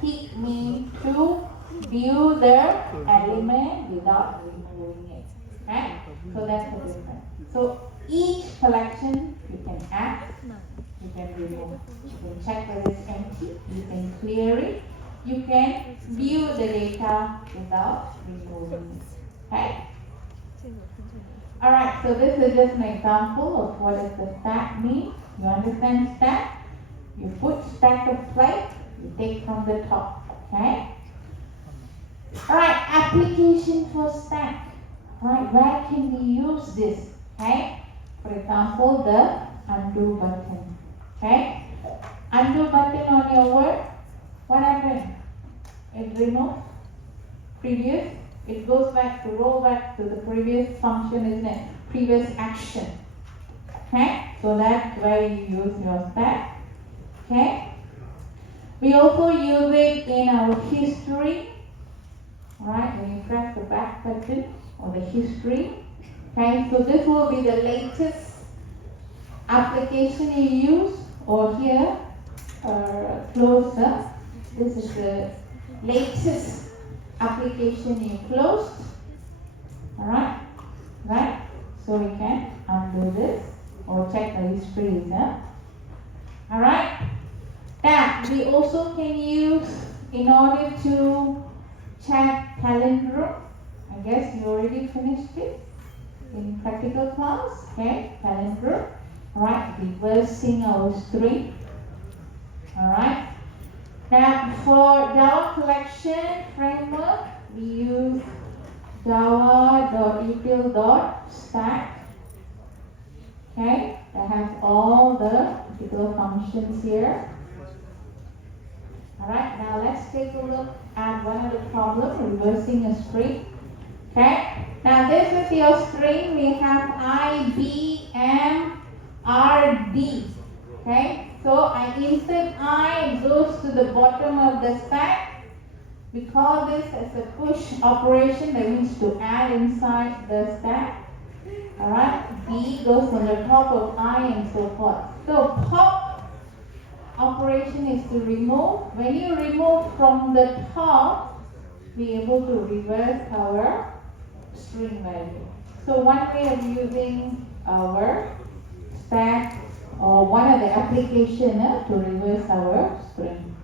Tick means to view the element without removing it. Okay? So that's the difference. So each collection you can add, you can remove. You can check whether it's empty, you can clear it, you can view the data without removing it. Okay? Alright, so this is just an example of what does the stack mean. You understand stack? You put stack of plate, you take from the top. Okay? Alright, application for stack. Right, where can we use this? Okay? For example, the undo button. Okay? Undo button on your word. What happened? It removes previous. It goes back to roll back to the previous function, isn't it? Previous action. Okay? So that's where you use your stack. Okay? We also use it in our history. Alright, when you press the back button or the history. Okay, so this will be the latest application you use, or here, closer. This is the latest application you closed. Alright, right? So we can undo this or check the history. Alright. Now we also can use in order to check calendar. I guess you already finished it in practical class. Okay, calendar. Alright, reversing our string. Alright. Now for Java collection framework, we use java.util.stack. Okay, that has all the particular functions here. Alright, now let's take a look at one of the problems, reversing a string. Okay, now this is your string. We have I, B, M, R, D. Okay, so I insert I, it goes to the bottom of the stack. We call this as a push operation, that means to add inside the stack. Alright, B goes on the top of I and so forth. So pop operation is to remove. When you remove from the top, we are able to reverse our string value. So one way of using our stack, or one of the application to reverse our string.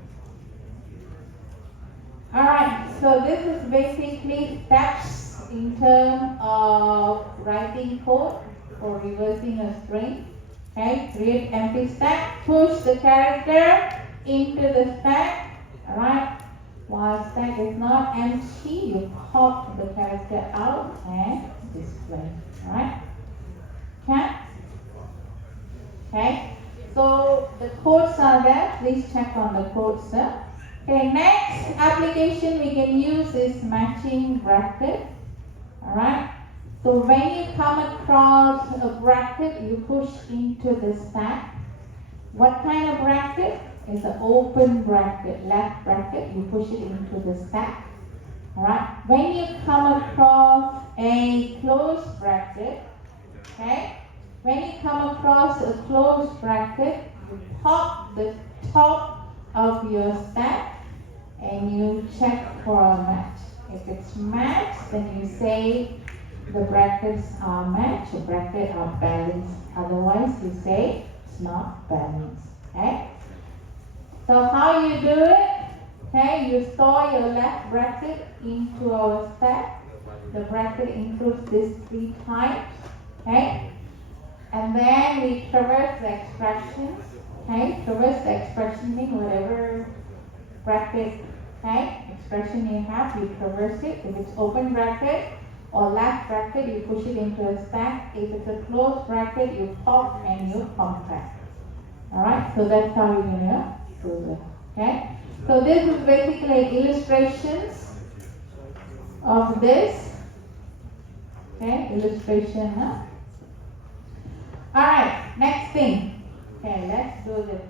Alright, so this is basically steps in terms of writing code for reversing a string. Okay, create empty stack, push the character into the stack. Alright, while stack is not empty, you pop the character out and display. Alright, okay, so the codes are there. Please check on the codes. Okay, next application we can use is matching bracket. Alright. So when you come across a bracket, you push into the stack. What kind of bracket? It's an open bracket, left bracket, you push it into the stack. Alright. When you come across a closed bracket, okay? When you come across a closed bracket, you pop the top of your stack and you check for a match. If it's matched, then you say the brackets are matched, the brackets are balanced. Otherwise, you say it's not balanced. Okay? So how you do it? Okay, you store your left bracket into our stack. The bracket includes these 3 types. Okay? And then we traverse the expressions. Okay? Traverse the expression means whatever bracket, okay, expression you have, you traverse it. If it's open bracket or left bracket, you push it into a stack. If it's a closed bracket, you pop and you compact. Alright, so that's how you're gonna do it. Okay? So this is basically illustrations of this. Okay, illustration. Alright, next thing. Okay, let's do this.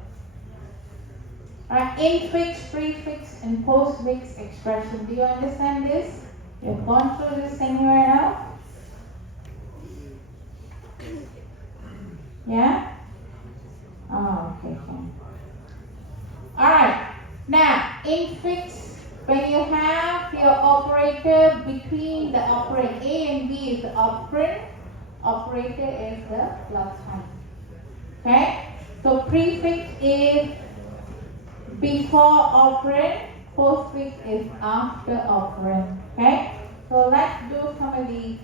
Alright, infix, prefix, and postfix expression. Do you understand this? You've gone through this anywhere else? Yeah? Oh, okay, fine. Alright, Now, in fixed, when you have your operator between the operand A and B is the operand, operator is the plus sign. Okay? So prefix is before operand, postfix is after operand. Okay? So let's do some of these.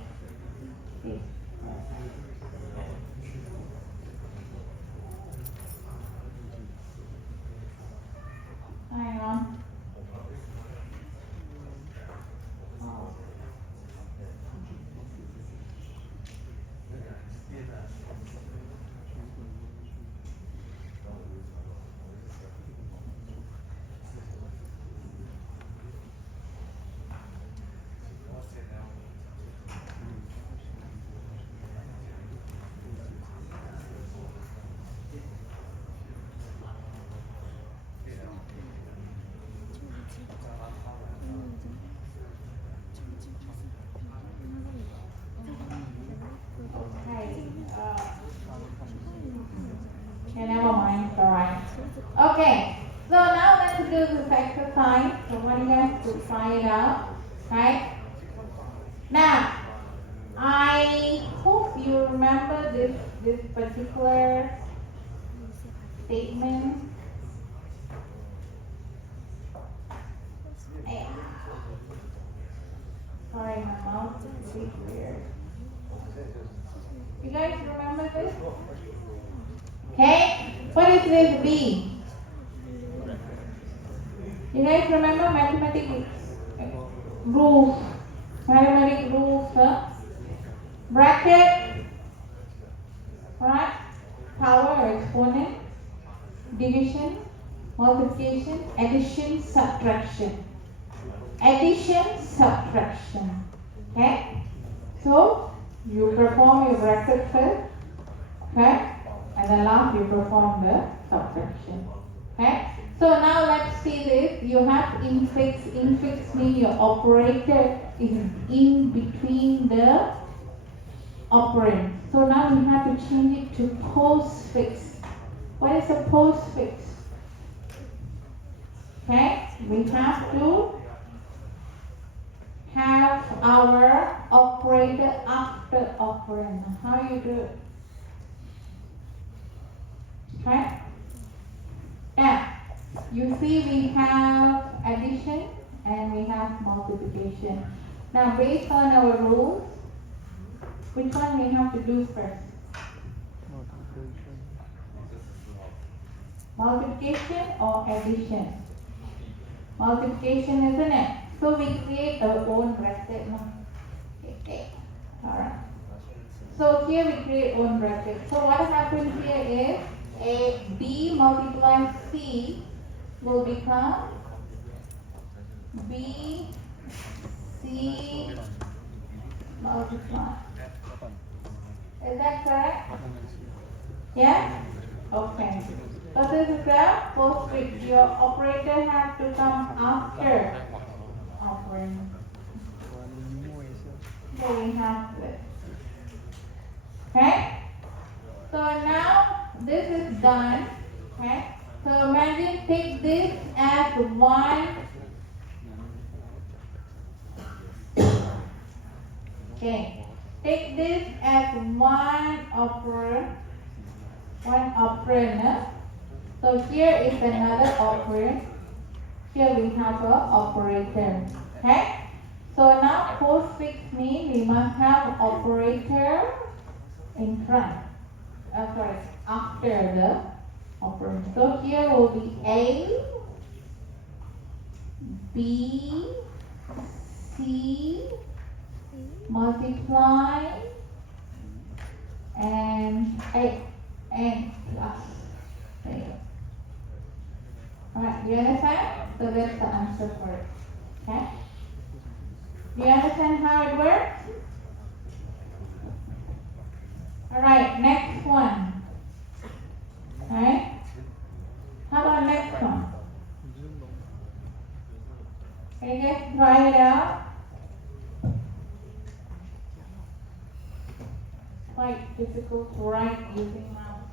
Hang on. Okay, never mind, it's alright. Okay, so now let's do this exercise. So I want you guys to try it out, right? Now, I hope you remember this particular statement. Yeah. Sorry, my mouth is a bit weird. You guys remember this? Okay, what is this B? You guys remember mathematics rules? Mathematics rules, bracket, right? Power or exponent, division, multiplication, addition, subtraction. Addition, subtraction. Okay? So you perform your bracket first, okay? And then last you perform the subtraction. Okay? So now let's see this. You have infix. Infix means your operator is in between the operand. So now we have to change it to postfix. What is a postfix? Okay? We have to have our operator after operand. How you do it? Okay? Now, you see we have addition and we have multiplication. Now, based on our rules, which one we have to do first? Multiplication or addition? Multiplication, isn't it? So we create our own bracket. Okay. Alright. So here we create own bracket. So what happens here is a B multiplied C will become B C multiplied. Is that correct? Yeah? Okay. So this is the postfix. Your operator has to come after operand. So we have this. Okay? So now this is done. Okay? So imagine take this as one. Okay. Take this as one operand. One operand. So here is another operand. Here we have a operator. Okay? So now postfix means we must have operator in front. Sorry, after the operand. So here will be A, B, C, multiply, and A, and plus A. Alright, do you understand? So that's the answer for it. Okay? Do you understand how it works? Alright, next one. Alright? How about next one? Can you guys try it out? Quite difficult to write using mouse.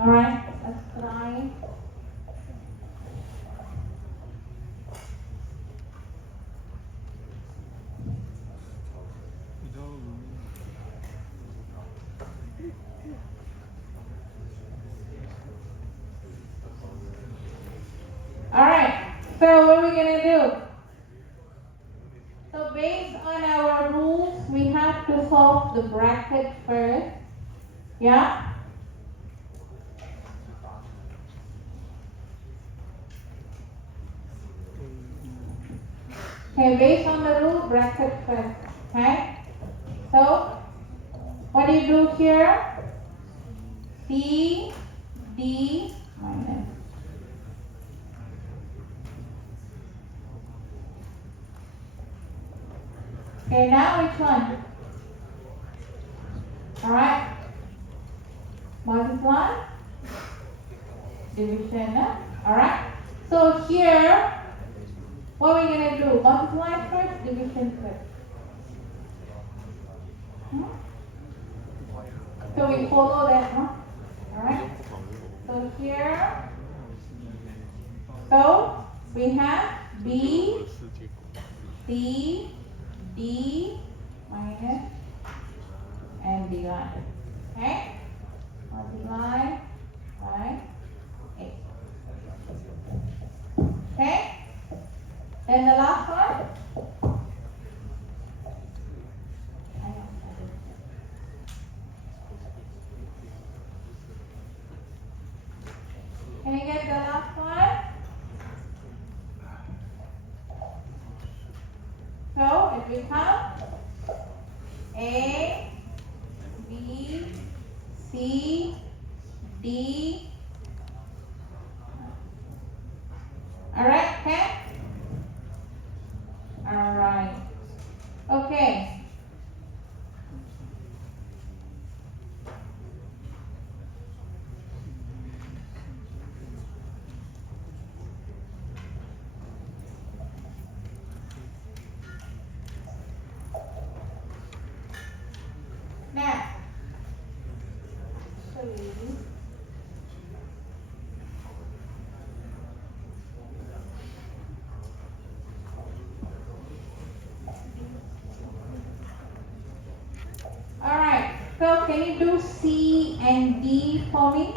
Alright, let's try. Alright, so what are we going to do? So based on our rules, we have to solve the bracket first. Yeah? Okay, based on the rule, bracket first. Okay? So, what do you do here? C, D, minus. Okay, now which one? Alright. Multiply. Division. Alright. So here, what are we going to do? Multiply first, division first. So we follow that, huh? Alright. So here, so we have B, C, D, minus, and divide. Okay? Multiply by 8. Okay? Then the last one. Can you get the last one? So it becomes A, B, C, D. Alright, okay? Alright. Okay. Now, show you. Alright, so can you do C and D for me?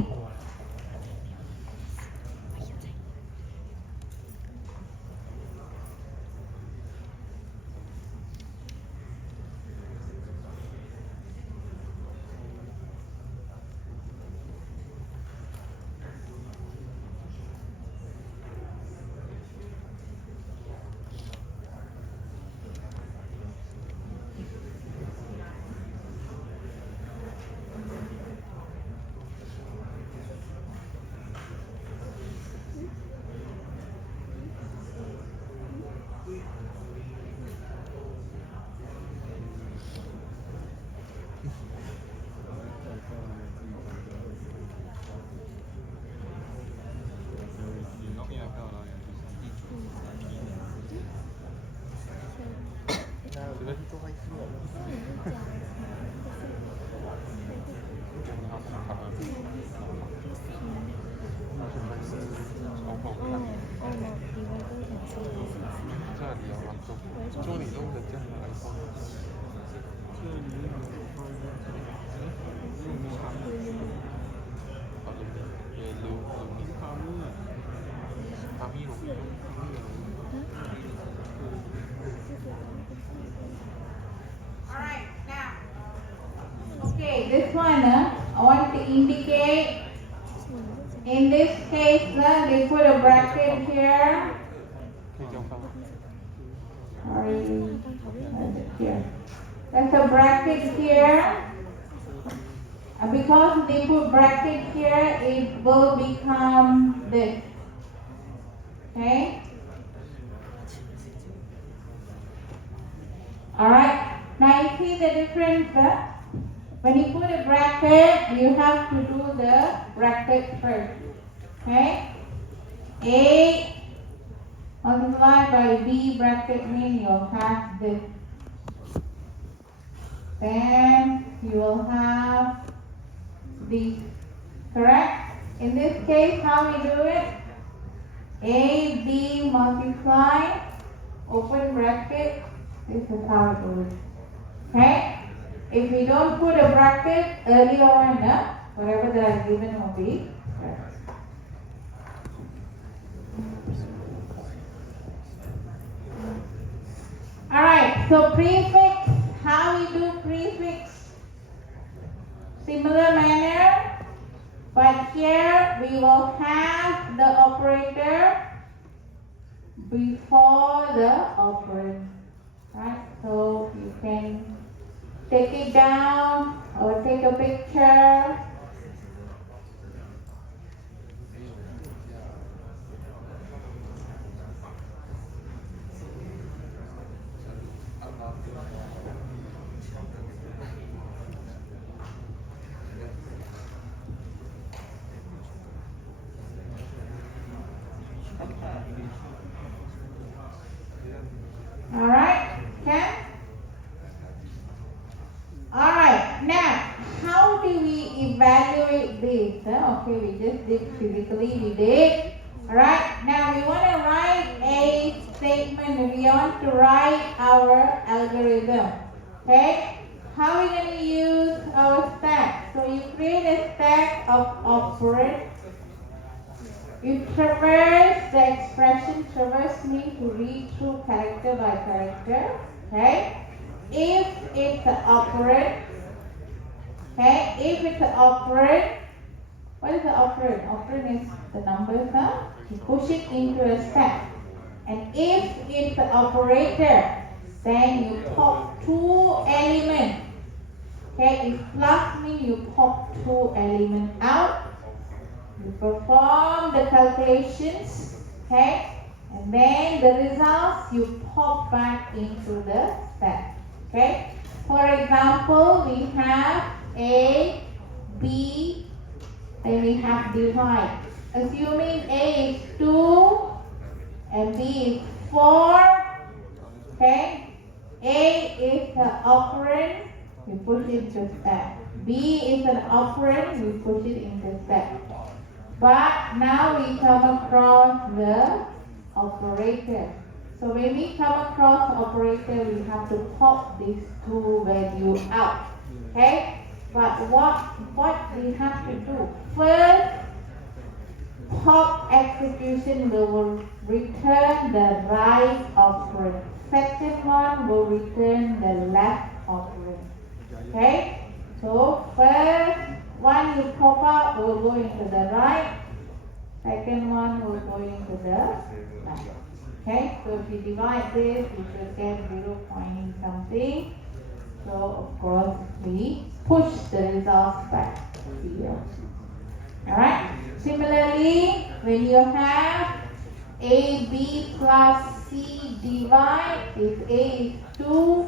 Alright, now. Okay, this one, I want to indicate, in this case, they put a bracket here. Sorry, here. There's a bracket here. And because they put bracket here, it will become this. Okay? Alright, now you see the difference. When you put a bracket, you have to do the bracket first. Okay? A multiplied by B bracket means you'll have this. Then you will have these. Correct? In this case, how we do it? A, B multiply, open bracket. This is how we do it. Okay? If we don't put a bracket earlier on, whatever that are given will be correct. Alright, so prefix, how we do prefix? Similar manner, but here we will have the operator before the operand. Right? So you can take it down or take a picture. Alright, okay? Alright, now how do we evaluate this? Okay, we just did physically, we did. Alright, now we want to write a statement, we want to write our algorithm. Okay, how are we going to use our stack? So you create a stack of operands. You traverse the expression, traverse means to read through character by character. Okay, if it's an operand, okay, if it's an operand, what is the operand? Operand is the numbers, you push it into a stack. And if it's an operator, then you pop two elements. Okay, if plus means you pop two elements out. You perform the calculations, okay, and then the results you pop back into the stack. Okay, for example, we have A, B, then we have divide. Assuming A is 2 and B is 4, okay, A is an operand, we push it to stack. B is an operand, we push it into stack. But now we come across the operator. So when we come across the operator, we have to pop these two values out. Okay? But what we have to do? First, pop execution will return the right operand. Second one will return the left operand. Okay? So first one you pop out will go into the right. Second one will go into the left. Okay, so if you divide this, you should get 0 point something. So of course we push the results back here. Alright. Similarly, when you have AB plus C divide, if A is 2,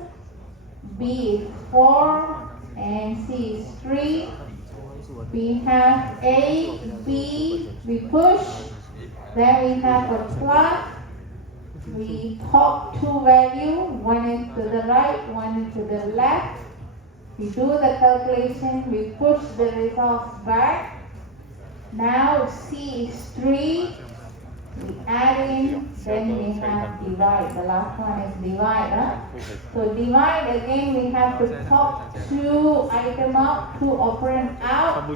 B is 4, and C is 3. We have A, B, we push, then we have a plus, we pop two values, one is to the right, one is to the left. We do the calculation, we push the results back. Now C is 3, we add in, then we have divide. The last one is divide. So divide again, we have to pop two items out, two operands out.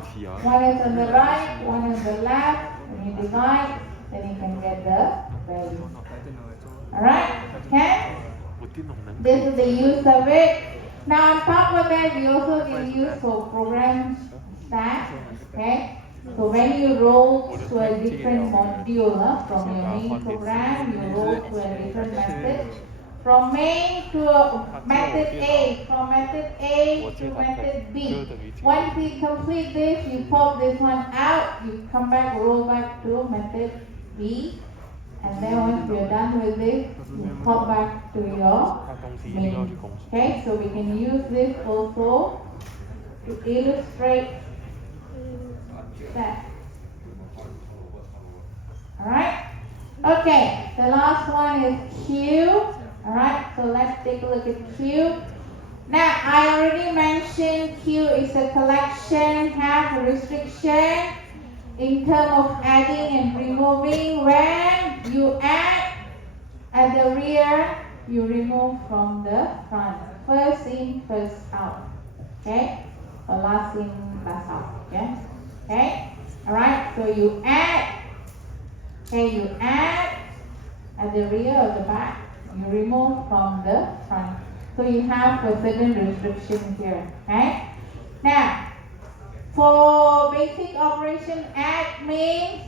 One is on the right, one is on the left. When you divide, then you can get the value. Alright? Okay? This is the use of it. Now on top of that, we also can use for program stack. Okay? So when you roll to a different module from your main program, you roll to a different method. From main to method A, from method A to method B. Once you complete this, you pop this one out, you come back, roll back to method B. And then once you're done with this, you pop back to your main. Okay, so we can use this also to illustrate that. Alright? Okay, the last one is Q. Alright, so let's take a look at Q. Now, I already mentioned Q is a collection, have a restriction. in terms of adding and removing. When you add at the rear, you remove from the front. First in, first out. Okay? Or last in, last out. Okay? Okay? Alright, so you add. Okay, you add at the rear or the back. You remove from the front. So you have a certain restriction here. Okay? Now, for basic operation, add means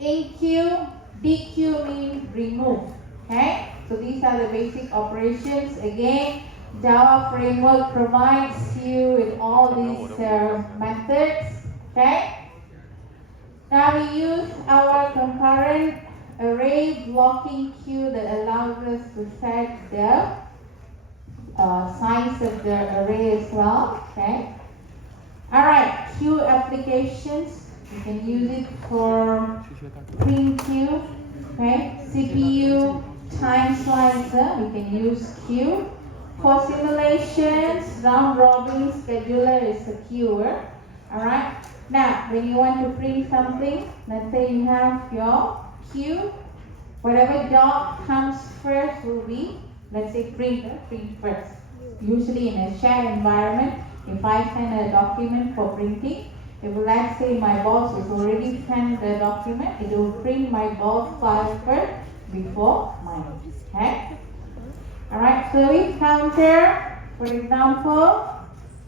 InQ, DQ means remove. Okay? So these are the basic operations. Again, Java framework provides you with all these methods. Okay? Now we use our concurrent array blocking queue that allows us to set the size of the array as well. Okay. Alright, queue applications. You can use it for print queue. Okay. CPU, time slicer. We can use queue. For simulations, round robin scheduler is a queuer. Alright. Now, when you want to print something, let's say you have your queue. Whatever job comes first will be, let's say print first. Usually in a shared environment, if I send a document for printing, if let's say my boss has already sent the document, it will print my boss file first before mine. Okay? Alright, service counter, for example.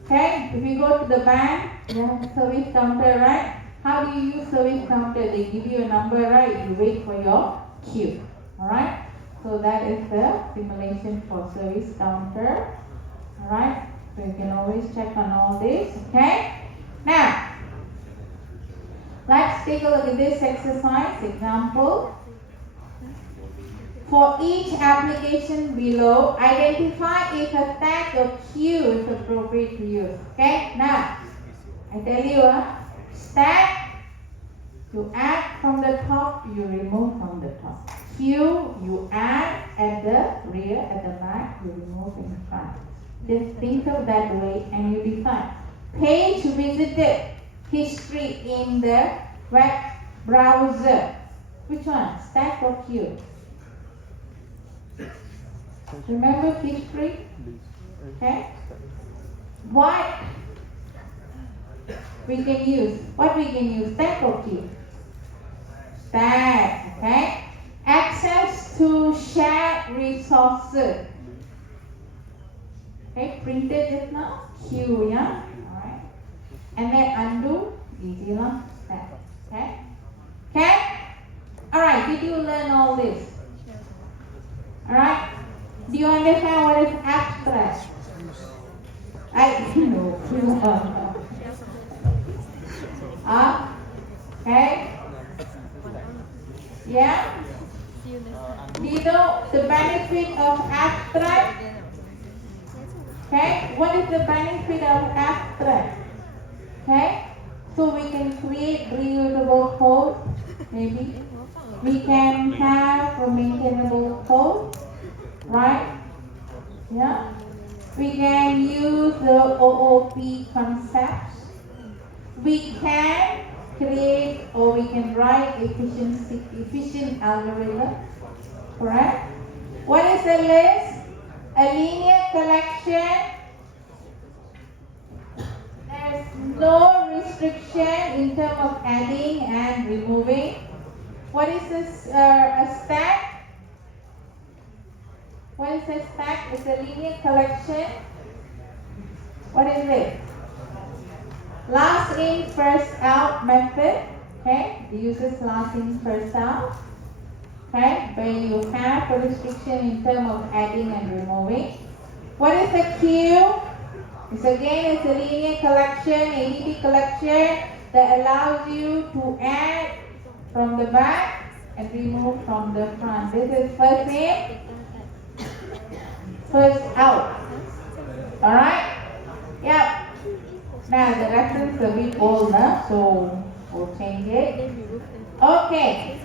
Okay, if you go to the bank, you have a service counter, right? How do you use service counter? They give you a number, right? You wait for your queue. Alright? So that is the simulation for service counter. Alright? So you can always check on all this. Okay? Now, let's take a look at this exercise example. For each application below, identify if a tag or queue is appropriate to use. Okay? Now, I tell you, stack, you add from the top, you remove from the top. Queue, you add at the rear, at the back, you remove in front. Just think of that way and you decide. Page visited, history in the web browser. Which one? Stack or queue? Remember history? Okay? What we can use? What we can use? Stack or queue? Stack. Okay? Access to shared resources. Okay? Printed just now. Queue, yeah? Alright. And then undo. Easy lah. Stack. Okay? Okay? Alright. Did you learn all this? Alright? Do you understand what is abstract? I know. Okay. Yeah? Do you know the benefit of abstract? Okay. What is the benefit of abstract? Okay. So we can create reusable code. Maybe. We can have a maintainable code. Right? Yeah. We can use the OOP concepts. We can create or we can write efficient algorithm. Correct? What is a list? A linear collection. There's no restriction in terms of adding and removing. What is this? A stack? What is a stack? It's a linear collection. What is it? Last in, first out method. Okay, it uses last in, first out. Okay, where you have a restriction in terms of adding and removing. What is a queue? It's again, it's a linear collection, ADT collection that allows you to add from the back and remove from the front. This is first in, first out. Alright? Yep. Now the reference is a bit old, so we'll change it. Okay.